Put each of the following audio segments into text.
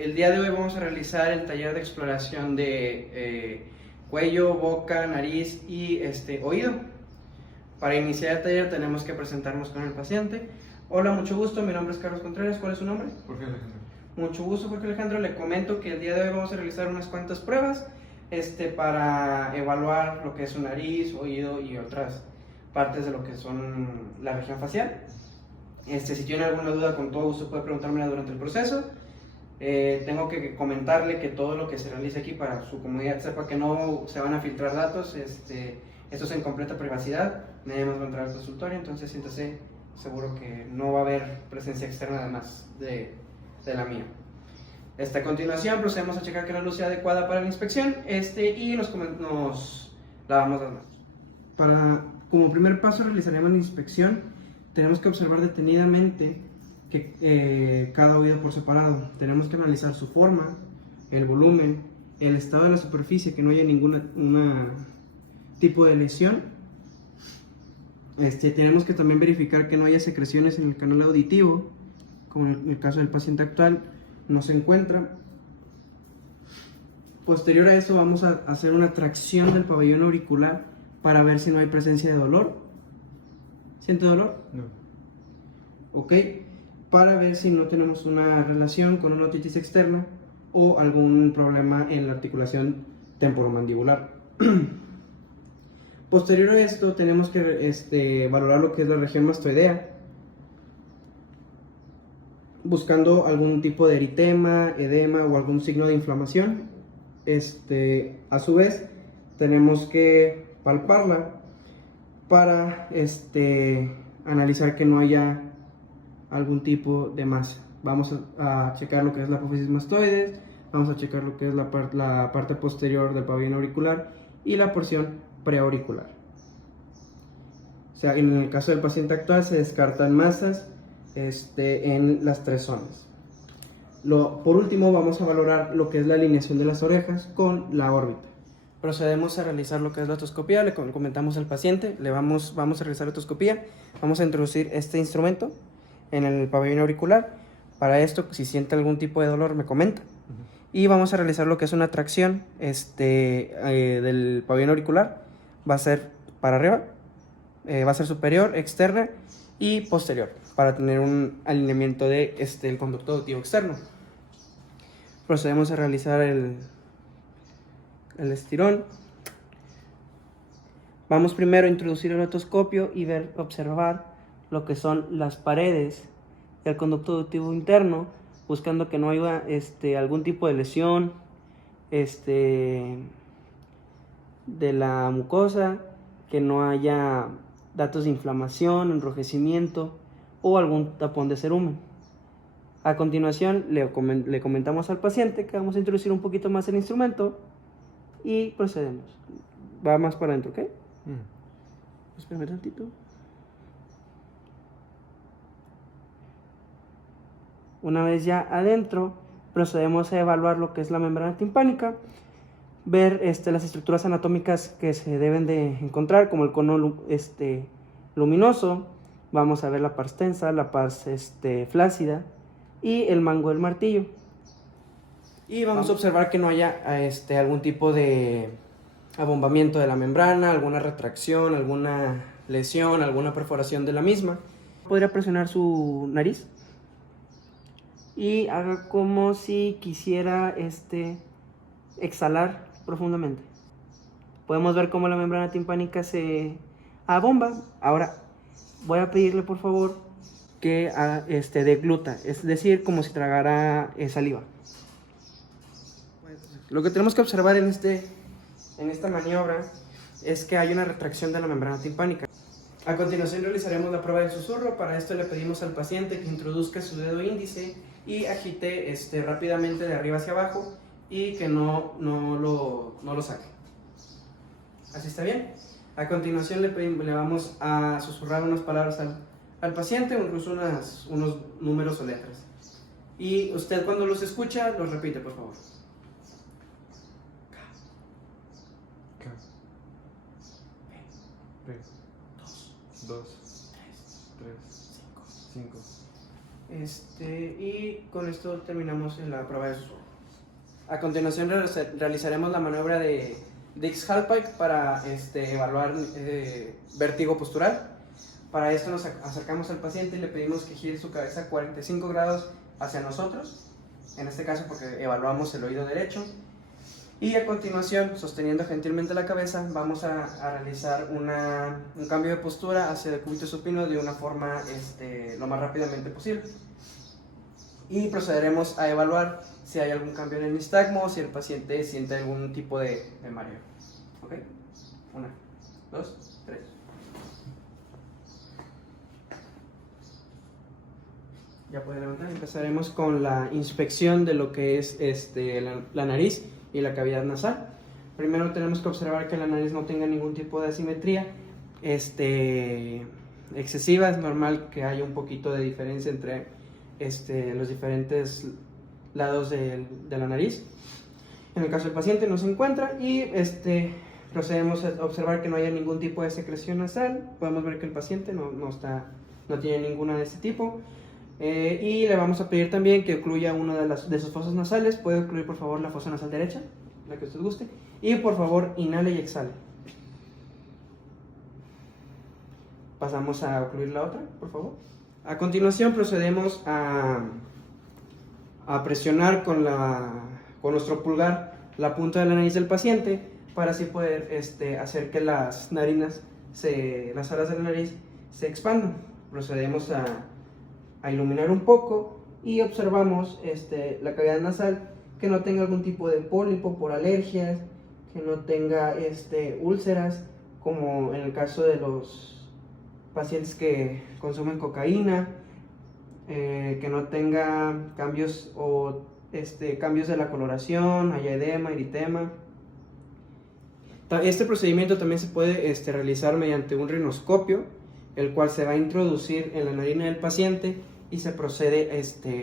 El día de hoy vamos a realizar el taller de exploración de cuello, boca, nariz y oído. Para iniciar el taller tenemos que presentarnos con el paciente. Hola, mucho gusto, mi nombre es Carlos Contreras. ¿Cuál es su nombre? Jorge Alejandro. Mucho gusto, Jorge Alejandro. Le comento que el día de hoy vamos a realizar unas cuantas pruebas para evaluar lo que es su nariz, oído y otras partes de lo que son la región facial. Si tiene alguna duda, con todo gusto puede preguntármela durante el proceso. Tengo que comentarle que todo lo que se realiza aquí, para su comodidad, sepa que no se van a filtrar datos. Esto es en completa privacidad. Nadie más va a entrar al consultorio, entonces siéntase seguro que no va a haber presencia externa además de la mía. A continuación procedemos a checar que la luz sea adecuada para la inspección y nos lavamos las manos. Como primer paso realizaremos la inspección. Tenemos que observar detenidamente cada oído por separado. Tenemos que analizar su forma, el volumen, el estado de la superficie, que no haya ningún tipo de lesión. Tenemos que también verificar que no haya secreciones en el canal auditivo, como en el caso del paciente actual no se encuentra. Posterior a eso vamos a hacer una tracción del pabellón auricular para ver si no hay presencia de dolor. ¿Siente dolor? No. Ok. Para ver si no tenemos una relación con una otitis externa o algún problema en la articulación temporomandibular. Posterior a esto tenemos que valorar lo que es la región mastoidea, buscando algún tipo de eritema, edema o algún signo de inflamación. A su vez tenemos que palparla para analizar que no haya algún tipo de masa. Vamos a checar lo que es la apófisis mastoides, vamos a checar lo que es la parte posterior del pabellón auricular y la porción preauricular. O sea, en el caso del paciente actual se descartan masas en las tres zonas. Por último vamos a valorar lo que es la alineación de las orejas con la órbita. Procedemos a realizar lo que es la otoscopía. Le comentamos al paciente, vamos a realizar la otoscopía. Vamos a introducir este instrumento en el pabellón auricular. Para esto, si siente algún tipo de dolor, me comenta. Y vamos a realizar lo que es una tracción del pabellón auricular. Va a ser para arriba, va a ser superior, externa y posterior, para tener un alineamiento del conducto auditivo externo. Procedemos a realizar el estirón. Vamos primero a introducir el otoscopio y observar lo que son las paredes del conducto auditivo interno, buscando que no haya algún tipo de lesión de la mucosa, que no haya datos de inflamación, enrojecimiento o algún tapón de cerumen. A continuación le comentamos al paciente que vamos a introducir un poquito más el instrumento y procedemos. Va más para adentro, ¿ok? Espérame tantito. Una vez ya adentro, procedemos a evaluar lo que es la membrana timpánica, ver las estructuras anatómicas que se deben de encontrar, como el cono luminoso. Vamos a ver la pars tensa, la pars flácida y el mango del martillo. Y vamos a observar que no haya algún tipo de abombamiento de la membrana, alguna retracción, alguna lesión, alguna perforación de la misma. Podría presionar su nariz y haga como si quisiera exhalar profundamente. Podemos ver cómo la membrana timpánica se abomba. Ahora voy a pedirle por favor que degluta, es decir, como si tragara saliva. Lo que tenemos que observar en esta maniobra es que hay una retracción de la membrana timpánica. A continuación realizaremos la prueba del susurro. Para esto le pedimos al paciente que introduzca su dedo índice y agite rápidamente de arriba hacia abajo y que no lo saque. ¿Así está bien? A continuación le vamos a susurrar unas palabras al paciente, incluso unos números o letras. Y usted, cuando los escucha, los repite, por favor. K. P. 2. 3. 5. Y con esto terminamos la prueba de susurro. A continuación realizaremos la maniobra de Dix-Hallpike para evaluar vértigo postural. Para esto nos acercamos al paciente y le pedimos que gire su cabeza 45 grados hacia nosotros, en este caso porque evaluamos el oído derecho. Y a continuación, sosteniendo gentilmente la cabeza, vamos a realizar un cambio de postura hacia el cúbito supino de una forma lo más rápidamente posible. Y procederemos a evaluar si hay algún cambio en el nistagmo o si el paciente siente algún tipo de mareo. ¿Ok? 1, 2, 3. Ya puede levantar. Empezaremos con la inspección de lo que es la nariz y la cavidad nasal. Primero tenemos que observar que la nariz no tenga ningún tipo de asimetría excesiva. Es normal que haya un poquito de diferencia entre los diferentes lados de la nariz. En el caso del paciente no se encuentra y procedemos a observar que no haya ningún tipo de secreción nasal. Podemos ver que el paciente no tiene ninguna de este tipo. Y le vamos a pedir también que ocluya una de sus fosas nasales. Puede ocluir por favor la fosa nasal derecha, la que usted guste, y por favor inhale y exhale. Pasamos a ocluir la otra, por favor. A continuación procedemos a presionar con nuestro pulgar la punta de la nariz del paciente para así poder hacer que las alas de la nariz se expandan. Procedemos a iluminar un poco y observamos la cavidad nasal, que no tenga algún tipo de pólipo por alergias, que no tenga úlceras, como en el caso de los pacientes que consumen cocaína, que no tenga cambios cambios de la coloración, haya edema, eritema. Este procedimiento también se puede realizar mediante un rinoscopio, el cual se va a introducir en la narina del paciente y se procede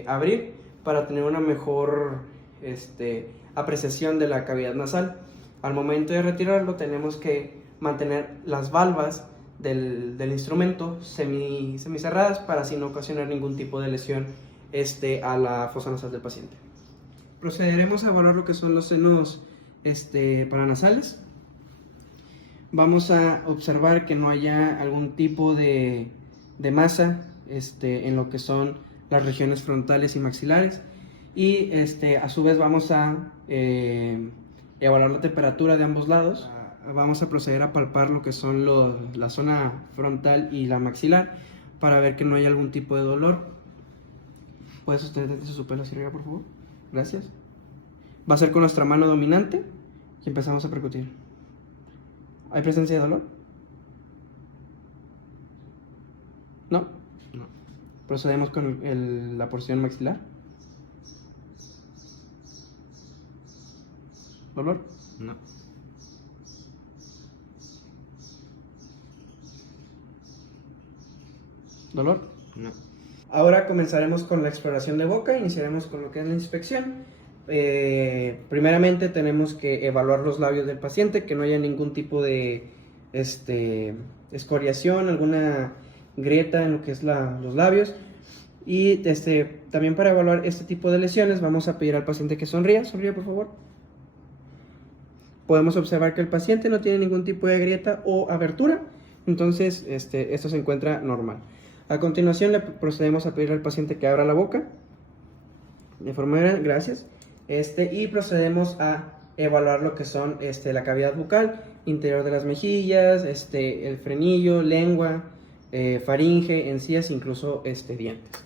a abrir para tener una mejor apreciación de la cavidad nasal. Al momento de retirarlo tenemos que mantener las valvas del instrumento semicerradas para así no ocasionar ningún tipo de lesión a la fosa nasal del paciente. Procederemos a evaluar lo que son los senos paranasales. Vamos a observar que no haya algún tipo de masa en lo que son las regiones frontales y maxilares, y a su vez vamos a evaluar la temperatura de ambos lados. Vamos a proceder a palpar lo que son la zona frontal y la maxilar para ver que no haya algún tipo de dolor. ¿Puede sostener su pelo hacia arriba, por favor? Gracias. Va a ser con nuestra mano dominante y empezamos a percutir. ¿Hay presencia de dolor? ¿No? No. Procedemos con la porción maxilar. ¿Dolor? No. ¿Dolor? No. Ahora comenzaremos con la exploración de boca. Iniciaremos con lo que es la inspección. Primeramente tenemos que evaluar los labios del paciente, que no haya ningún tipo de escoriación, alguna grieta en lo que es los labios. Y también para evaluar este tipo de lesiones vamos a pedir al paciente que sonría. Sonría, por favor. Podemos observar que el paciente no tiene ningún tipo de grieta o abertura, entonces esto se encuentra normal. A continuación le procedemos a pedir al paciente que abra la boca de forma gracias, y procedemos a evaluar lo que son la cavidad bucal, interior de las mejillas, el frenillo, lengua, faringe, encías, incluso dientes.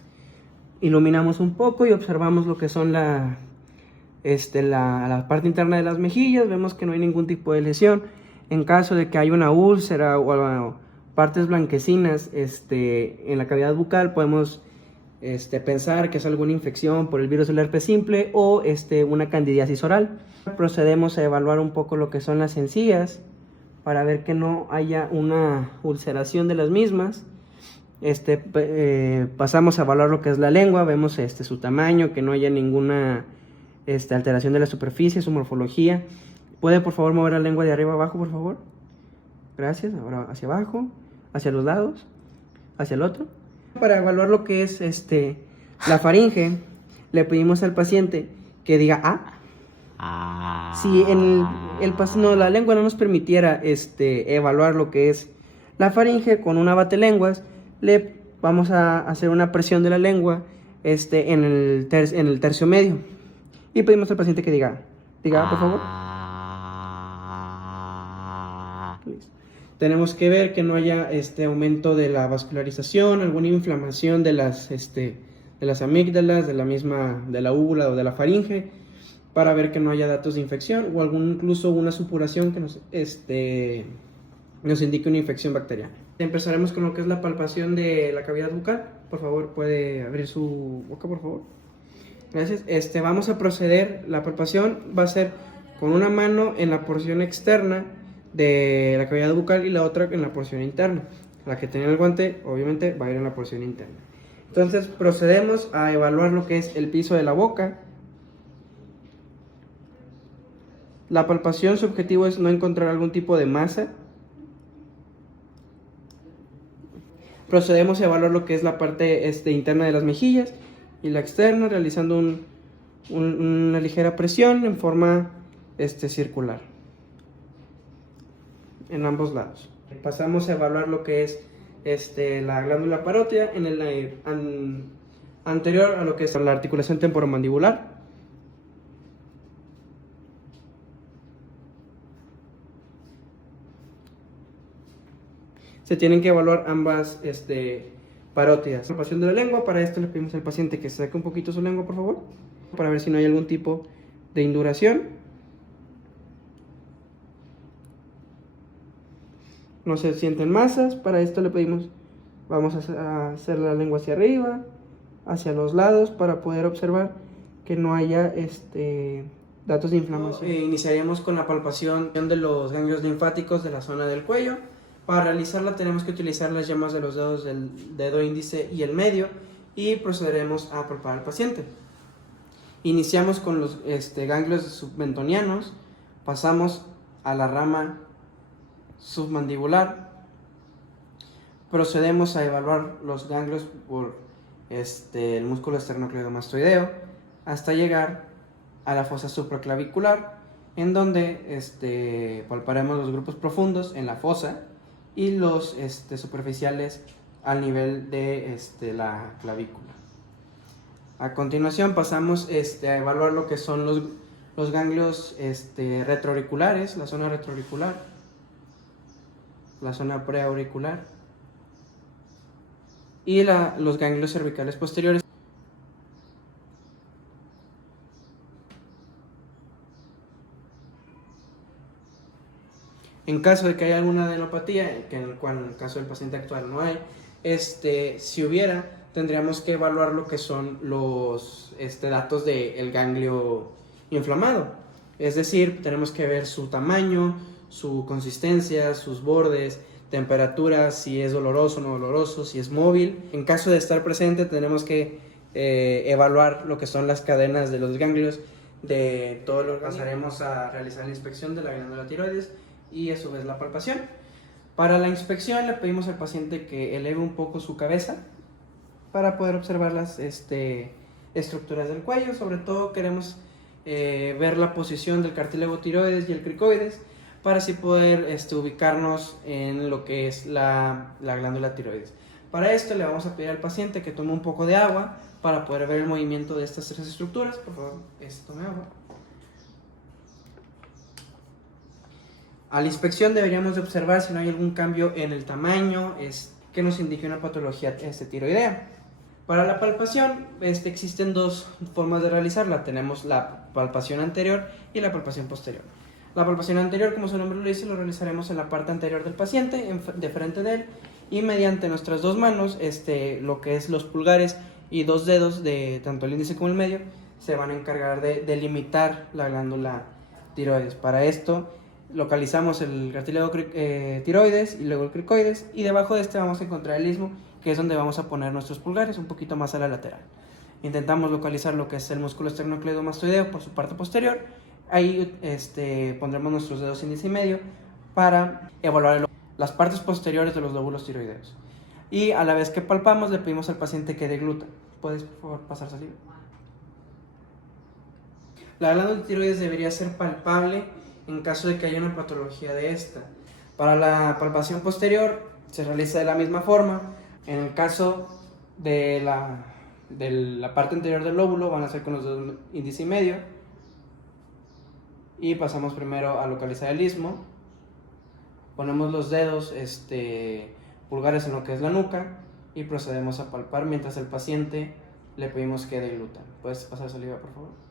Iluminamos un poco y observamos lo que son la parte interna de las mejillas. Vemos que no hay ningún tipo de lesión. En caso de que haya una úlcera o partes blanquecinas en la cavidad bucal, podemos pensar que es alguna infección por el virus del herpes simple o una candidiasis oral. Procedemos a evaluar un poco lo que son las encías para ver que no haya una ulceración de las mismas. Pasamos a evaluar lo que es la lengua. Vemos su tamaño, que no haya ninguna alteración de la superficie, su morfología. ¿Puede por favor mover la lengua de arriba abajo, por favor? Gracias. Ahora hacia abajo, hacia los lados, hacia el otro. Para evaluar lo que es La faringe, le pedimos al paciente que diga A. Si la lengua no nos permitiera evaluar lo que es la faringe con una batelenguas, le vamos a hacer una presión de la lengua en el tercio medio. Y pedimos al paciente que diga A, por favor. Listo. Tenemos que ver que no haya aumento de la vascularización, alguna inflamación de las amígdalas, de la úvula o de la faringe, para ver que no haya datos de infección o incluso una supuración que nos indique una infección bacteriana. Empezaremos con lo que es la palpación de la cavidad bucal. Por favor, puede abrir su boca, por favor. Gracias. Vamos a proceder. La palpación va a ser con una mano en la porción externa de la cavidad bucal y la otra en la porción interna. La que tenía el guante, obviamente, va a ir en la porción interna. Entonces, procedemos a evaluar lo que es el piso de la boca. La palpación, su objetivo es no encontrar algún tipo de masa. Procedemos a evaluar lo que es la parte interna de las mejillas y la externa, realizando una ligera presión en forma circular en ambos lados. Pasamos a evaluar lo que es la glándula parótida en el anterior a lo que es la articulación temporomandibular. Se tienen que evaluar ambas parótidas. Palpación de la lengua. Para esto le pedimos al paciente que saque un poquito su lengua, por favor, para ver si no hay algún tipo de induración. No se sienten masas. Para esto le pedimos, vamos a hacer la lengua hacia arriba, hacia los lados, para poder observar que no haya datos de inflamación. Iniciaríamos con la palpación de los ganglios linfáticos de la zona del cuello. Para realizarla tenemos que utilizar las yemas de los dedos del dedo índice y el medio y procederemos a palpar al paciente. Iniciamos con los ganglios submentonianos, pasamos a la rama submandibular, procedemos a evaluar los ganglios por el músculo esternocleidomastoideo hasta llegar a la fosa supraclavicular, en donde palparemos los grupos profundos en la fosa y los superficiales al nivel de la clavícula. A continuación pasamos a evaluar lo que son los ganglios retroauriculares, la zona retroauricular, la zona preauricular y los ganglios cervicales posteriores. En caso de que haya alguna adenopatía, que en el caso del paciente actual no hay, si hubiera, tendríamos que evaluar lo que son los datos del ganglio inflamado. Es decir, tenemos que ver su tamaño, su consistencia, sus bordes, temperatura, si es doloroso o no doloroso, si es móvil. En caso de estar presente, tenemos que evaluar lo que son las cadenas de los ganglios de todo el organismo. Pasaremos a realizar la inspección de la glándula tiroides y a su vez la palpación. Para la inspección le pedimos al paciente que eleve un poco su cabeza para poder observar las estructuras del cuello. Sobre todo queremos ver la posición del cartílago tiroides y el cricoides para así poder ubicarnos en lo que es la glándula tiroides. Para esto le vamos a pedir al paciente que tome un poco de agua para poder ver el movimiento de estas tres estructuras. Por favor, tome agua. A la inspección deberíamos de observar si no hay algún cambio en el tamaño que nos indique una patología tiroidea. Para la palpación existen dos formas de realizarla. Tenemos la palpación anterior y la palpación posterior. La palpación anterior, como su nombre lo dice, lo realizaremos en la parte anterior del paciente, de frente de él, y mediante nuestras dos manos, lo que es los pulgares y dos dedos, de tanto el índice como el medio, se van a encargar de delimitar la glándula tiroides. Para esto localizamos el cartílago tiroides y luego el cricoides, y debajo de vamos a encontrar el istmo, que es donde vamos a poner nuestros pulgares un poquito más a la lateral. Intentamos localizar lo que es el músculo esternocleidomastoideo por su parte posterior. Ahí pondremos nuestros dedos índice y medio para evaluar las partes posteriores de los lóbulos tiroideos. Y a la vez que palpamos le pedimos al paciente que degluta. ¿Puedes, por favor, pasar saliva? La glándula tiroides debería ser palpable en caso de que haya una patología de esta. Para la palpación posterior se realiza de la misma forma. En el caso de la parte anterior del lóbulo van a ser con los dedos índice y medio. Y pasamos primero a localizar el istmo. Ponemos los dedos pulgares en lo que es la nuca y procedemos a palpar mientras el paciente le pedimos que degluta. ¿Puedes pasar saliva, por favor?